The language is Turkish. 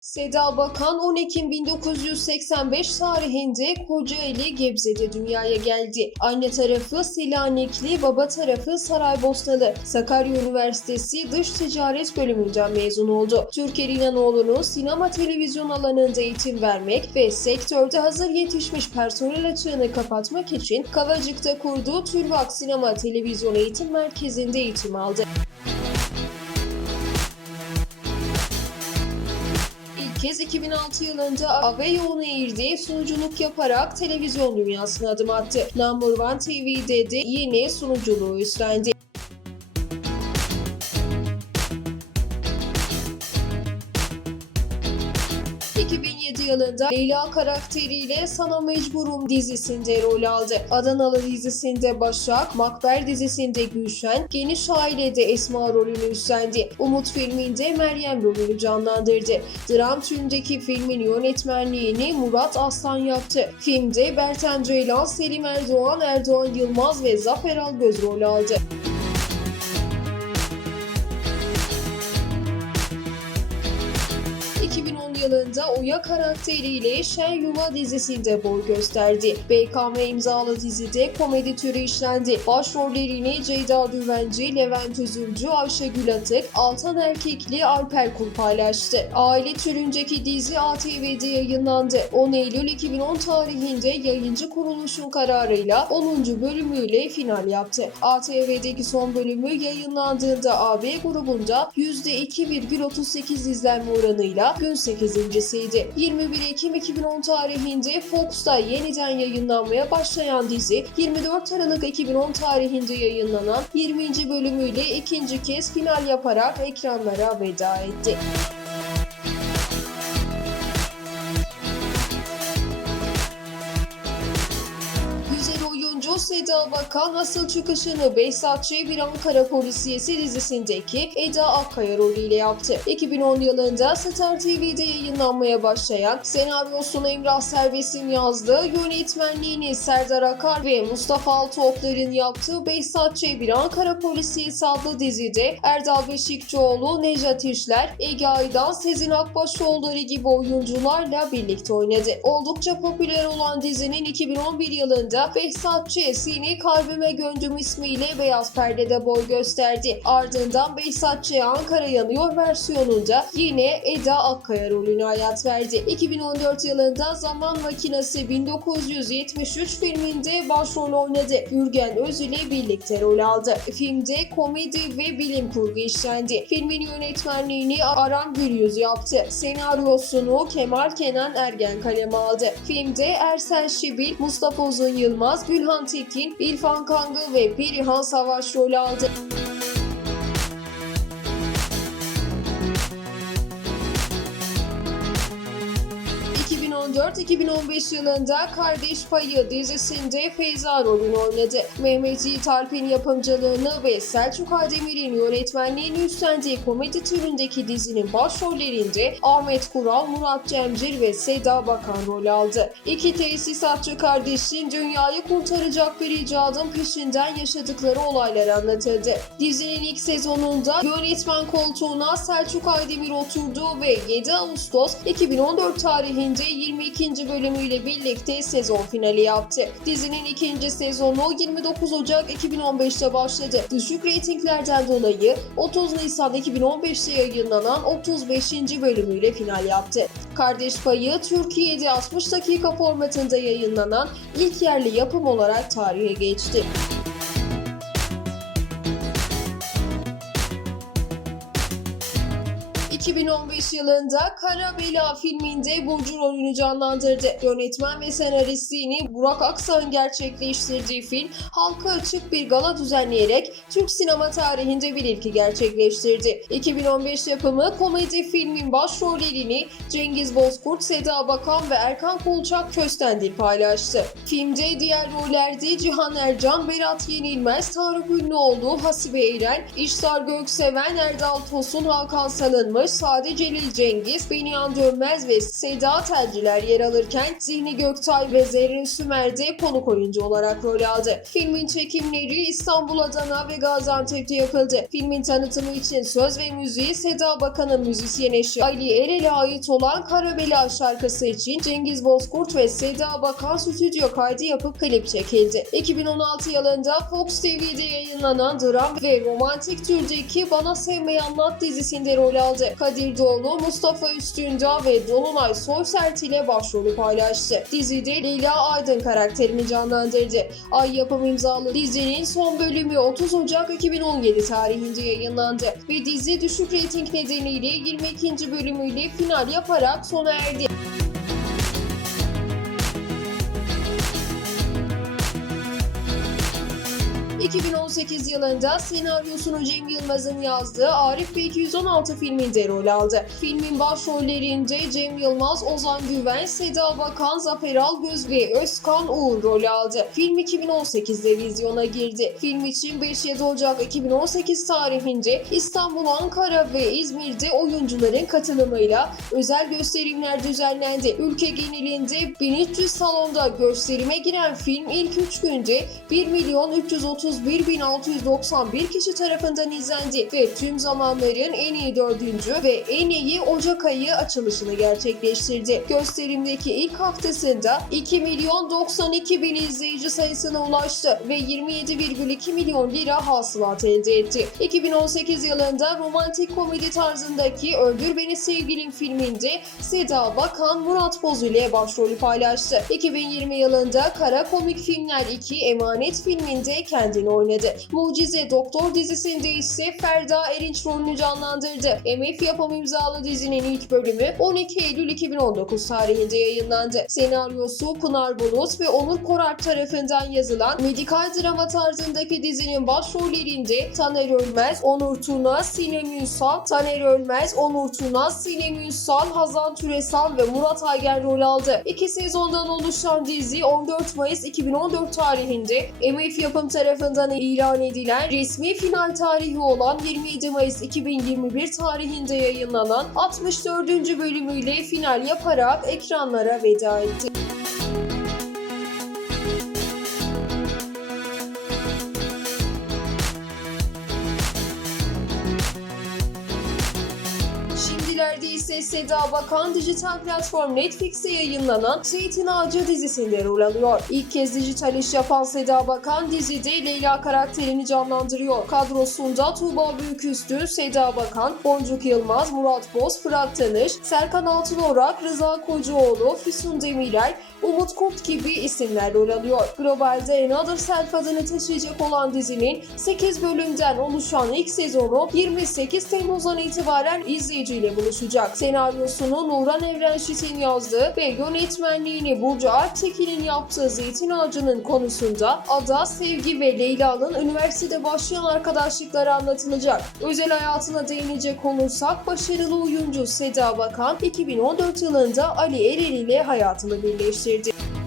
Seda Bakan 10 Ekim 1985 tarihinde Kocaeli Gebze'de dünyaya geldi. Anne tarafı Selanikli, baba tarafı Saraybosnalı. Sakarya Üniversitesi Dış Ticaret bölümünden mezun oldu. Türker İnanoğlu'nu sinema televizyon alanında eğitim vermek ve sektörde hazır yetişmiş personel açığını kapatmak için Kavacık'ta kurduğu Türvak Sinema Televizyon Eğitim Merkezi'nde eğitim aldı. Kez 2006 yılında Aveyo On Air'de sunuculuk yaparak televizyon dünyasına adım attı. Number One TV'de de yine sunuculuğu üstlendi. Yılında Leyla karakteriyle Sana Mecburum dizisinde rol aldı. Adanalı dizisinde Başak, Makber dizisinde Gülşen, Geniş Aile'de Esma rolünü üstlendi. Umut filminde Meryem rolünü canlandırdı. Dram türündeki filmin yönetmenliğini Murat Aslan yaptı. Filmde Berten Ceylan, Selim Erdoğan, Erdoğan Yılmaz ve Zafer Algöz rol aldı. Yılında Oya karakteriyle Şen Yuva dizisinde boy gösterdi. BKM imzalı dizide komedi türü işlendi. Başrollerini Ceyda Düvenci, Levent Üzümcü, Ayşegül Atık, Altan Erkekli, Alper Kul paylaştı. Aile türündeki dizi ATV'de yayınlandı. 10 Eylül 2010 tarihinde yayıncı kuruluşun kararıyla 10. bölümüyle final yaptı. ATV'deki son bölümü yayınlandığında AB grubunda %2,38 izlenme oranıyla gün 8 ikincisiydi. 21 Ekim 2010 tarihinde Fox'ta yeniden yayınlanmaya başlayan dizi 24 Aralık 2010 tarihinde yayınlanan 20. bölümüyle ikinci kez final yaparak ekranlara veda etti. Seda Bakan asıl çıkışını Behzat Ç. bir Ankara Polisiyesi dizisindeki Eda Akkaya rolüyle yaptı. 2010 yılında Star TV'de yayınlanmaya başlayan senaryosunu Emrah Serbest'in yazdığı, yönetmenliğini Serdar Akar ve Mustafa Altıoklar'ın yaptığı Behzat Ç. bir Ankara Polisiyesi adlı dizide Erdal Beşikçioğlu, Nejat İşler, Ege Aydan, Sezin Akbaşoğulları gibi oyuncularla birlikte oynadı. Oldukça popüler olan dizinin 2011 yılında Behzat Seni Kalbime Gömdüm ismiyle Beyaz Perde'de boy gösterdi. Ardından Behzat Ç. Ankara Yanıyor versiyonunda yine Eda Akkaya rolünü hayat verdi. 2014 yılında Zaman Makinesi 1973 filminde başrol oynadı. Gürgen Öz ile birlikte rol aldı. Filmde komedi ve bilim kurgu işlendi. Filmin yönetmenliğini Aram Gülyüz yaptı. Senaryosunu Kemal Kenan Ergen kaleme aldı. Filmde Ersel Şibil, Mustafa Uzun Yılmaz, Gülhan Tekin, İrfan Kangı ve Perihan Savaş rol aldı. 2014-2015 yılında Kardeş Payı dizisinde Feyza rolünü oynadı. Mehmet Yiğit Alp'in yapımcılığını ve Selçuk Aydemir'in yönetmenliğini üstlendiği komedi türündeki dizinin başrollerinde Ahmet Kural, Murat Cemcir ve Seda Bakan rol aldı. İki tesisatçı kardeşin dünyayı kurtaracak bir icadın peşinden yaşadıkları olaylar anlatıldı. Dizinin ilk sezonunda yönetmen koltuğuna Selçuk Aydemir oturdu ve 7 Ağustos 2014 tarihinde 22. bölümüyle birlikte sezon finali yaptı. Dizinin ikinci sezonu 29 Ocak 2015'te başladı. Düşük reytinglerden dolayı 30 Nisan 2015'te yayınlanan 35. bölümüyle final yaptı. Kardeş Payı Türkiye'de 60 dakika formatında yayınlanan ilk yerli yapım olarak tarihe geçti. ...2015 yılında Kara Bela filminde Burcu rolünü canlandırdı. Yönetmen ve senaristliğini Burak Aksan gerçekleştirdiği film... ...halka açık bir gala düzenleyerek... ...Türk sinema tarihinde bir ilki gerçekleştirdi. 2015 yapımı komedi filmin başrollerini... ...Cengiz Bozkurt, Seda Bakan ve Erkan Kolçak Köstendil paylaştı. Filmde diğer rollerde Cihan Ercan, Berat Yenilmez, Tarık Ünlüoğlu, Hasibe Eren, İştar Gökseven, Erdal Tosun, Hakan Salınmış, Sade Celil Cengiz, Benihan Dönmez ve Seda Telciler yer alırken Zihni Göktay ve Zerrin Sümer de konuk oyuncu olarak rol aldı. Filmin çekimleri İstanbul, Adana ve Gaziantep'te yapıldı. Filmin tanıtımı için söz ve müziği Seda Bakan'ın müzisyen eşi Ali Erel'e ait olan Karabela şarkısı için Cengiz Bozkurt ve Seda Bakan stüdyo kaydı yapıp klip çekildi. 2016 yılında Fox TV'de yayınlanan dram ve romantik türdeki Bana Sevmeyi Anlat dizisinde rol aldı. Kadir Doğulu, Mustafa Üstündağ ve Dolunay Soysert ile başrolü paylaştı. Dizide Leyla Aydın karakterini canlandırdı. Ay yapım imzalı dizinin son bölümü 30 Ocak 2017 tarihinde yayınlandı ve dizi düşük reyting nedeniyle 22. bölümüyle final yaparak sona erdi. 2018 yılında senaryosunu Cem Yılmaz'ın yazdığı Arif ve 216 filminde rol aldı. Filmin başrollerinde Cem Yılmaz, Ozan Güven, Seda Bakan, Zafer Algöz ve Özkan Uğur rol aldı. Film 2018'de vizyona girdi. Film için 5-7 Ocak 2018 tarihinde İstanbul, Ankara ve İzmir'de oyuncuların katılımıyla özel gösterimler düzenlendi. Ülke genelinde 1300 salonda gösterime giren film ilk 3 günde 1 milyon 331.691 kişi tarafından izlendi ve tüm zamanların en iyi dördüncü ve en iyi Ocak ayı açılışını gerçekleştirdi. Gösterimdeki ilk haftasında 2 milyon 92 bin izleyici sayısına ulaştı ve 27,2 milyon lira hasılat elde etti. 2018 yılında romantik komedi tarzındaki Öldür Beni Sevgilim filminde Seda Bakan Murat Boz ile başrolü paylaştı. 2020 yılında Kara Komik Filmler 2 Emanet filminde kendini oynadı. Mucize Doktor dizisinde ise Ferda Erinç rolünü canlandırdı. MF yapım imzalı dizinin ilk bölümü 12 Eylül 2019 tarihinde yayınlandı. Senaryosu Pınar Bulut ve Onur Korar tarafından yazılan medikal drama tarzındaki dizinin başrollerinde Taner Ölmez, Onur Tuna, Sinem Ünsal, Taner Ölmez, Onur Tuna, Sinem Ünsal, Hazan Türesal ve Murat Aygen rol aldı. İki sezondan oluşan dizi 14 Mayıs 2014 tarihinde MF yapım tarafından ilan edilen resmi final tarihi olan 27 Mayıs 2021 tarihinde yayınlanan 64. bölümüyle final yaparak ekranlara veda etti. Seda Bakan dijital platform Netflix'te yayınlanan Zeytin Ağacı dizisinde rol alıyor. İlk kez dijital iş yapan Seda Bakan dizide Leyla karakterini canlandırıyor. Kadrosunda Tuğba Büyüküstü, Seda Bakan, Boncuk Yılmaz, Murat Boz, Fırat Tanış, Serkan Altınorak, Rıza Kocaoğlu, Füsun Demirel, Umut Kurt gibi isimler rol alıyor. Globalde Another Self adını taşıyacak olan dizinin 8 bölümden oluşan ilk sezonu 28 Temmuz'dan itibaren izleyiciyle buluşacak. Senaryosunu Nuran Evrenşit'in yazdığı ve yönetmenliğini Burcu Alptekin'in yaptığı Zeytin Ağacı'nın konusunda Ada, Sevgi ve Leyla'nın üniversitede başlayan arkadaşlıkları anlatılacak. Özel hayatına değinecek olursak başarılı oyuncu Seda Bakan 2014 yılında Ali Erel ile hayatını birleştirdi. 对对